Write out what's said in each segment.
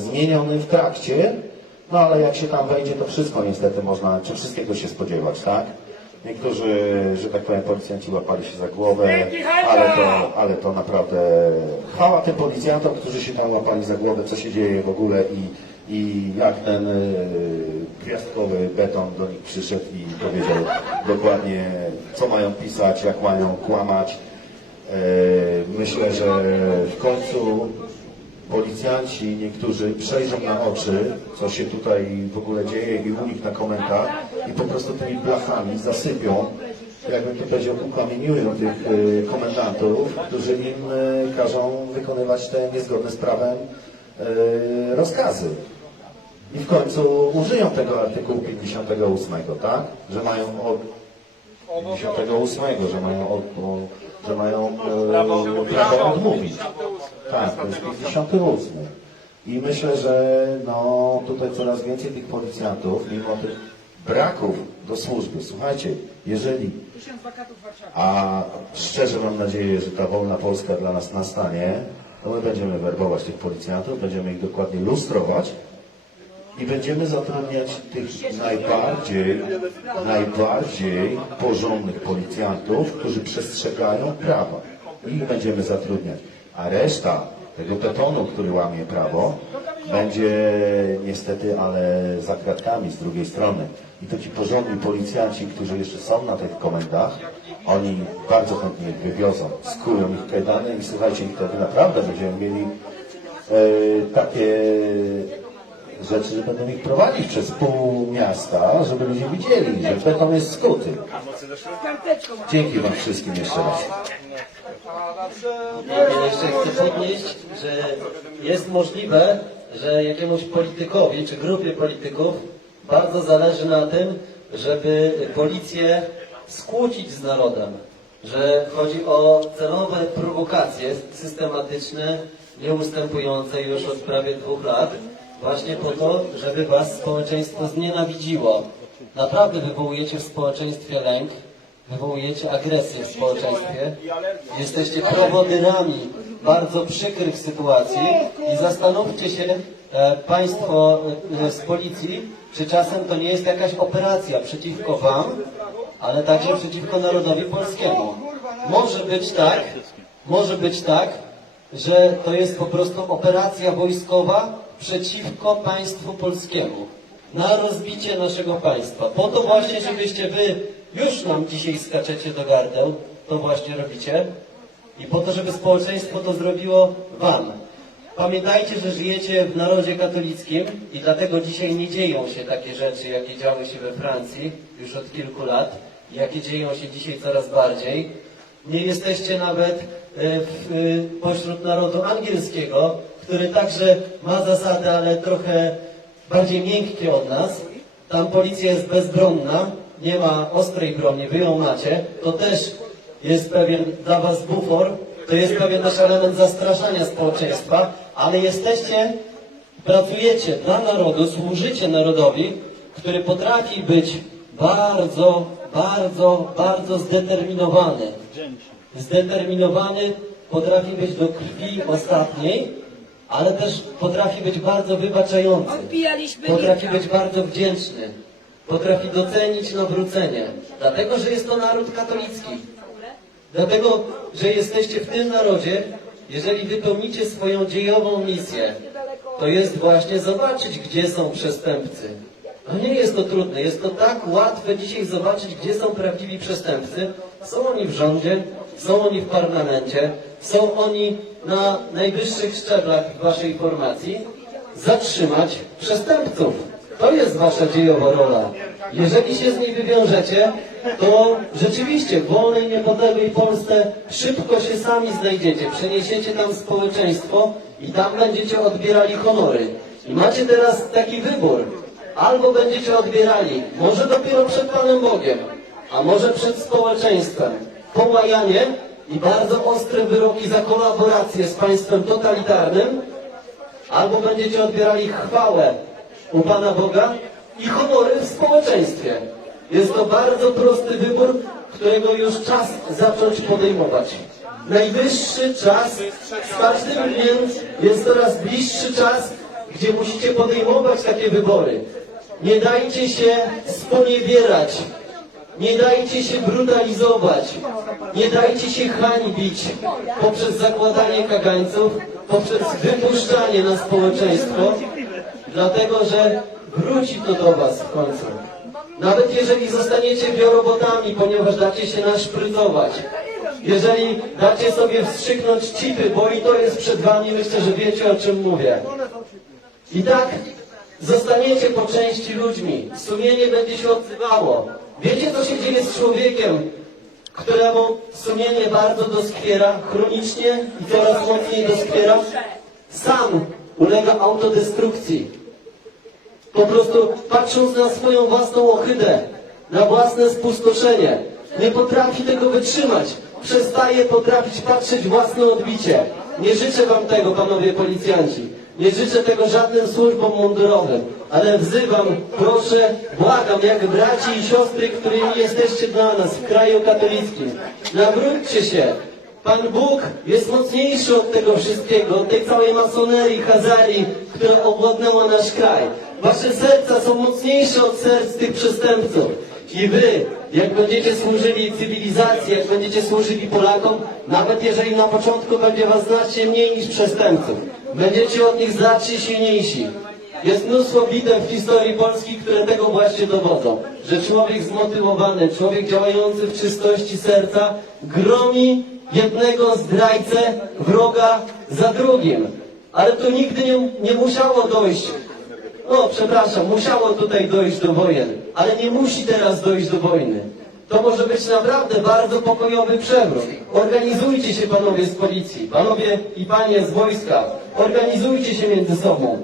zmieniony w trakcie, no ale jak się tam wejdzie, to wszystko niestety można, czy wszystkiego się spodziewać, tak? Niektórzy, że tak powiem, policjanci łapali się za głowę, ale to, ale to naprawdę chwała tym policjantom, którzy się tam łapali za głowę, co się dzieje w ogóle i, i jak ten y, gwiazdkowy beton do nich przyszedł i powiedział dokładnie, co mają pisać, jak mają kłamać. E, Myślę, że w końcu policjanci niektórzy przejrzą na oczy, co się tutaj w ogóle dzieje i u nich na komendach i po prostu tymi blachami zasypią, jakbym to powiedział, ukamieniują tych y, którzy im y, każą wykonywać te niezgodne z prawem y, rozkazy. I w końcu użyją tego artykułu 58, tak? Że mają od 58, że mają, od, że mają e, prawo odmówić. Tak, to jest 58. I myślę, że no, tutaj coraz więcej tych policjantów, mimo tych braków do służby, słuchajcie, jeżeli, a szczerze mam nadzieję, że ta wolna Polska dla nas nastanie, to my będziemy werbować tych policjantów, będziemy ich dokładnie lustrować, i będziemy zatrudniać tych najbardziej, najbardziej porządnych policjantów, którzy przestrzegają prawa. I ich będziemy zatrudniać. A reszta tego betonu, który łamie prawo, będzie niestety, ale za kratkami z drugiej strony. I to ci porządni policjanci, którzy jeszcze są na tych komendach, oni bardzo chętnie ich wywiozą, skują ich kajdany i słuchajcie, wtedy naprawdę będziemy mieli e, takie rzeczy, że będą ich prowadzić przez pół miasta, żeby ludzie widzieli, że beton jest skuty. Dzięki Wam wszystkim jeszcze raz. Ja jeszcze chcę podnieść, że jest możliwe, że jakiemuś politykowi czy grupie polityków bardzo zależy na tym, żeby policję skłócić z narodem. Że chodzi o celowe prowokacje systematyczne, nieustępujące już od prawie dwóch lat, właśnie po to, żeby was społeczeństwo znienawidziło. Naprawdę wywołujecie w społeczeństwie lęk, wywołujecie agresję w społeczeństwie, jesteście prowodyrami bardzo przykrych sytuacji i zastanówcie się e, Państwo e, z policji, czy czasem to nie jest jakaś operacja przeciwko Wam, ale także przeciwko narodowi polskiemu. Może być tak, może być tak, że to jest po prostu operacja wojskowa przeciwko państwu polskiemu. Na rozbicie naszego państwa. Po to właśnie, żebyście wy już nam dzisiaj skaczecie do gardeł, to właśnie robicie. I po to, żeby społeczeństwo to zrobiło wam. Pamiętajcie, że żyjecie w narodzie katolickim i dlatego dzisiaj nie dzieją się takie rzeczy, jakie działy się we Francji już od kilku lat, jakie dzieją się dzisiaj coraz bardziej. Nie jesteście nawet e, w, e, pośród narodu angielskiego, który także ma zasady, ale trochę bardziej miękkie od nas. Tam policja jest bezbronna, nie ma ostrej broni, wy ją macie. To też jest pewien dla was bufor, to jest pewien nasz element zastraszania społeczeństwa, ale jesteście, pracujecie dla narodu, służycie narodowi, który potrafi być bardzo, bardzo, bardzo zdeterminowany. Zdeterminowany potrafi być do krwi ostatniej, ale też potrafi być bardzo wybaczający. Potrafi być bardzo wdzięczny. Potrafi docenić nawrócenie. Dlatego, że jest to naród katolicki. Dlatego, że jesteście w tym narodzie, jeżeli wypełnicie swoją dziejową misję, to jest właśnie zobaczyć, gdzie są przestępcy. No nie jest to trudne, jest to tak łatwe dzisiaj zobaczyć, gdzie są prawdziwi przestępcy. Są oni w rządzie, są oni w parlamencie, są oni na najwyższych szczeblach waszej formacji. Zatrzymać przestępców. To jest wasza dziejowa rola. Jeżeli się z niej wywiążecie, to rzeczywiście w wolnej, niepodległej Polsce szybko się sami znajdziecie. Przeniesiecie tam społeczeństwo i tam będziecie odbierali honory. I macie teraz taki wybór. Albo będziecie odbierali, może dopiero przed Panem Bogiem, a może przed społeczeństwem, połajanie i bardzo ostre wyroki za kolaborację z państwem totalitarnym, albo będziecie odbierali chwałę u Pana Boga i honory w społeczeństwie. Jest to bardzo prosty wybór, którego już czas zacząć podejmować. Najwyższy czas, z każdym dniem jest coraz bliższy czas gdzie musicie podejmować takie wybory. Nie dajcie się sponiewierać. Nie dajcie się brutalizować. Nie dajcie się hańbić poprzez zakładanie kagańców, poprzez wypuszczanie na społeczeństwo, dlatego że wróci to do was w końcu. Nawet jeżeli zostaniecie biorobotami, ponieważ dacie się naszprycować, jeżeli dacie sobie wstrzyknąć cipy, bo i to jest przed wami, myślę, że wiecie o czym mówię. I tak zostaniecie po części ludźmi. Sumienie będzie się odzywało. Wiecie, co się dzieje z człowiekiem, któremu sumienie bardzo doskwiera, chronicznie i coraz mocniej doskwiera? Sam ulega autodestrukcji. Po prostu patrząc na swoją własną ohydę, na własne spustoszenie, nie potrafi tego wytrzymać. Przestaje potrafić patrzeć własne odbicie. Nie życzę wam tego, panowie policjanci. Nie życzę tego żadnym służbom mundurowym, ale wzywam, proszę, błagam, jak braci i siostry, którymi jesteście dla nas w kraju katolickim. Nawróćcie się, Pan Bóg jest mocniejszy od tego wszystkiego, od tej całej masonerii, hazarii, która obładnęła nasz kraj. Wasze serca są mocniejsze od serc tych przestępców. I wy, jak będziecie służyli cywilizacji, jak będziecie służyli Polakom, nawet jeżeli na początku będzie was znacznie mniej niż przestępców, będziecie od nich znacznie silniejsi. Jest mnóstwo bitew w historii Polski, które tego właśnie dowodzą. Że człowiek zmotywowany, człowiek działający w czystości serca gromi jednego zdrajcę, wroga za drugim. Ale to nigdy nie, nie musiało dojść. No, przepraszam, musiało tutaj dojść do wojen, ale nie musi teraz dojść do wojny. To może być naprawdę bardzo pokojowy przewrót. Organizujcie się panowie z policji, panowie i panie z wojska. Organizujcie się między sobą.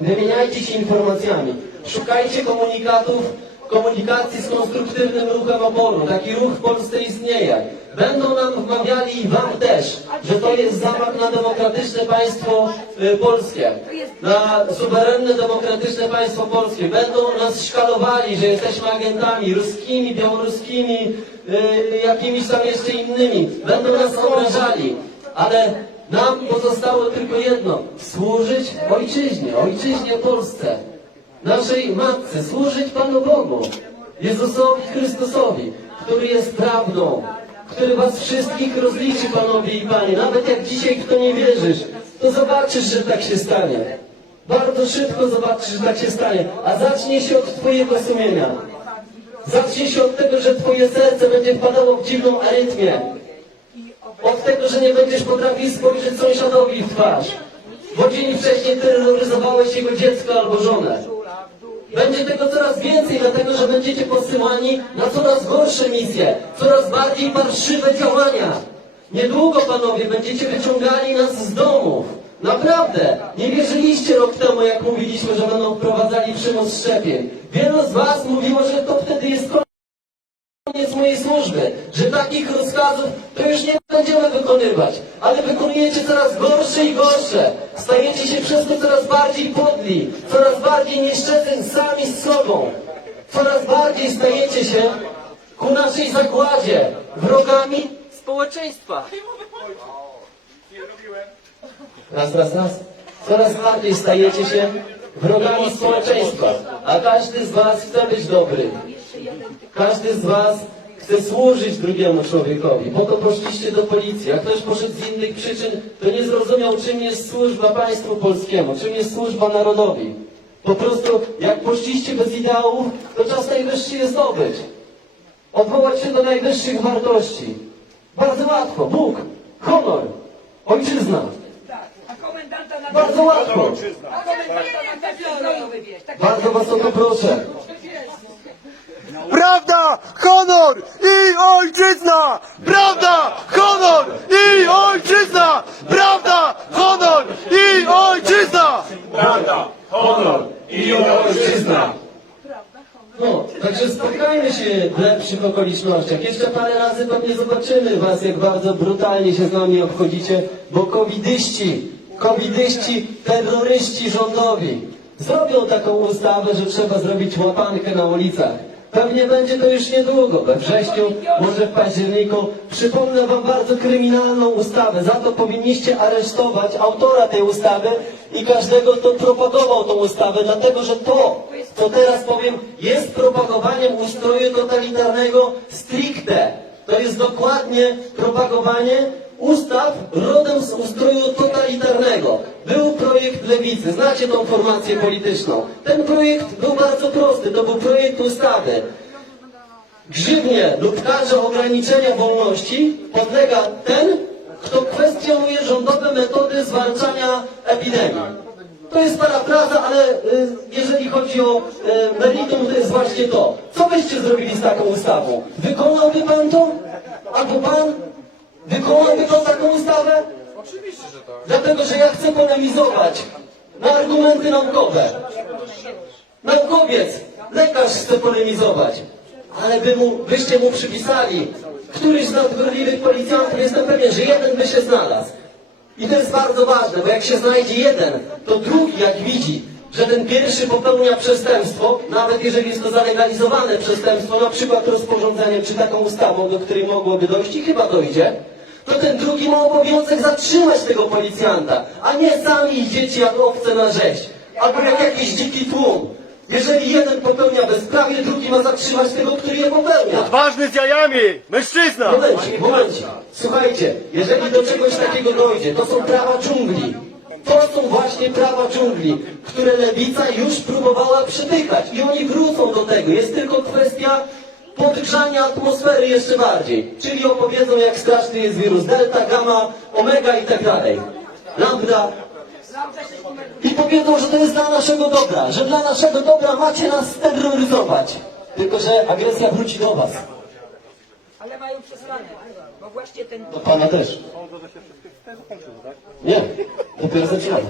Wymieniajcie się informacjami. Szukajcie komunikatów, komunikacji z konstruktywnym ruchem oporu. Taki ruch w Polsce istnieje. Będą nam wmawiali i wam też, że to jest zamach na demokratyczne państwo y, polskie. Na suwerenne demokratyczne państwo polskie. Będą nas szkalowali, że jesteśmy agentami ruskimi, białoruskimi, y, jakimiś tam jeszcze innymi. Będą nas obrażali. Ale nam pozostało tylko jedno. Służyć ojczyźnie, ojczyźnie Polsce. Naszej Matce. Służyć Panu Bogu. Jezusowi Chrystusowi, który jest prawdą. Który was wszystkich rozliczy, Panowie i Panie. Nawet jak dzisiaj w to nie wierzysz, to zobaczysz, że tak się stanie. Bardzo szybko zobaczysz, że tak się stanie. A zacznie się od Twojego sumienia. Zacznie się od tego, że Twoje serce będzie wpadało w dziwną arytmię. Od tego, że nie będziesz potrafił spojrzeć sąsiadowi w twarz. Bo dzień wcześniej terroryzowałeś jego dziecko albo żonę. Będzie tego coraz więcej, dlatego że będziecie posyłani na coraz gorsze misje, coraz bardziej parszywe działania. Niedługo, panowie, będziecie wyciągali nas z domów. Naprawdę. Nie wierzyliście rok temu, jak mówiliśmy, że będą wprowadzali przymus szczepień. Wielu z was mówiło, że to wtedy jest koniec mojej służby, że takich rozkazów to już nie będziemy wykonywać, ale wykonujecie coraz gorsze i gorsze. Stajecie się przez to coraz bardziej podli, coraz bardziej nieszczęsni sami z sobą. Coraz bardziej stajecie się ku naszej zakładzie wrogami społeczeństwa. Raz, raz, raz. Coraz bardziej stajecie się wrogami społeczeństwa, a każdy z was chce być dobry. Każdy z was chce służyć drugiemu człowiekowi. Po to poszliście do policji. Jak ktoś poszedł z innych przyczyn, to nie zrozumiał, czym jest służba państwu polskiemu, czym jest służba narodowi. Po prostu, jak poszliście bez ideałów, to czas najwyższy je zdobyć. Odwołać się do najwyższych wartości. Bardzo łatwo. Bóg, honor, ojczyzna. Tak, a komendanta na Bardzo łatwo. Tak Bardzo was o to proszę. Prawda, honor i ojczyzna! Prawda, honor i ojczyzna! Prawda, honor i ojczyzna! Prawda, honor i ojczyzna. No, także spotkajmy się w lepszych okolicznościach. Jeszcze parę razy pewnie zobaczymy was, jak bardzo brutalnie się z nami obchodzicie, bo covidyści, covidyści, terroryści rządowi zrobią taką ustawę, że trzeba zrobić łapankę na ulicach. Pewnie będzie to już niedługo, we wrześniu, może w październiku. Przypomnę wam bardzo kryminalną ustawę. Za to powinniście aresztować autora tej ustawy i każdego, kto propagował tą ustawę, dlatego że to, co teraz powiem, jest propagowaniem ustroju totalitarnego stricte. To jest dokładnie propagowanie ustaw rodem z ustroju totalitarnego. Był projekt Lewicy, znacie tą formację polityczną. Ten projekt był bardzo prosty, to był projekt ustawy. Grzywnie lub karze ograniczenia wolności podlega ten, kto kwestionuje rządowe metody zwalczania epidemii. To jest parafraza, ale y, jeżeli chodzi o y, meritum, to jest właśnie to. Co byście zrobili z taką ustawą? Wykonałby pan to? Albo pan? Wykonałby pan taką ustawę? Oczywiście, że tak. Dlatego, że ja chcę polemizować na argumenty naukowe. Naukowiec, lekarz chce polemizować, ale by mu, byście mu przypisali, któryś z nadgorliwych policjantów, jestem pewien, że jeden by się znalazł. I to jest bardzo ważne, bo jak się znajdzie jeden, to drugi jak widzi, że ten pierwszy popełnia przestępstwo, nawet jeżeli jest to zalegalizowane przestępstwo, na przykład rozporządzeniem czy taką ustawą, do której mogłoby dojść i chyba dojdzie, to ten drugi ma obowiązek zatrzymać tego policjanta, a nie sami idziecie jak owce na rzeź, albo jak jakiś dziki tłum. Jeżeli jeden popełnia bezprawie, drugi ma zatrzymać tego, który je popełnia. Ważny z jajami! Mężczyzna! Momencik, momencik. Słuchajcie, jeżeli do czegoś takiego dojdzie, to są prawa dżungli. To są właśnie prawa dżungli, które lewica już próbowała przytychać i oni wrócą do tego. Jest tylko kwestia podgrzania atmosfery jeszcze bardziej. Czyli opowiedzą, jak straszny jest wirus delta, gamma, omega i tak dalej. Lambda. I powiedzą, że to jest dla naszego dobra, że dla naszego dobra macie nas steroryzować. Tylko, że agresja wróci do was. Ale mają przesłane, bo właśnie ten Do pana też. Nie, dopiero zaczynamy.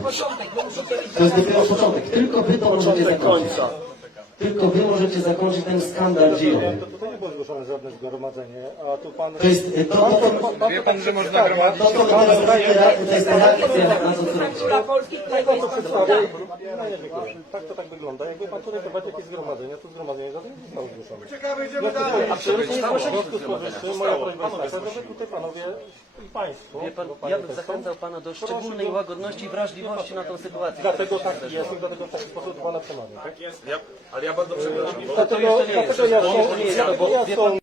To jest dopiero początek. Tylko wy to możecie zakończyć. Tylko wy możecie zakończyć ten skandal dziejowy. To nie było zgłoszone żadne zgromadzenie, a tu pan... To jest to, to, to, Wie pan, że można gromadzić? to, to, to, to jest reakcja na to, co robicie. Kultura Polski, którego jest pan. No, nie wykluczę. Tak to tak wygląda. Jakby pan tutaj prowadził jakieś zgromadzenie, to zgromadzenie żadne nie zostało zgłoszone. Ciekawe, idziemy dalej. Absolutnie nie. W związku z powyższym moja prośba jest taka, żeby tutaj panowie i państwo... Wie pan, bo panie ja bym też są, zachęcał pana do szczególnej łagodności i wrażliwości na tą sytuację. Dlatego tak jest i dlatego w taki sposób pana przemawiam. Tak? Ale ja bardzo przepraszam. Dlatego, dlatego ja To nie bo ja są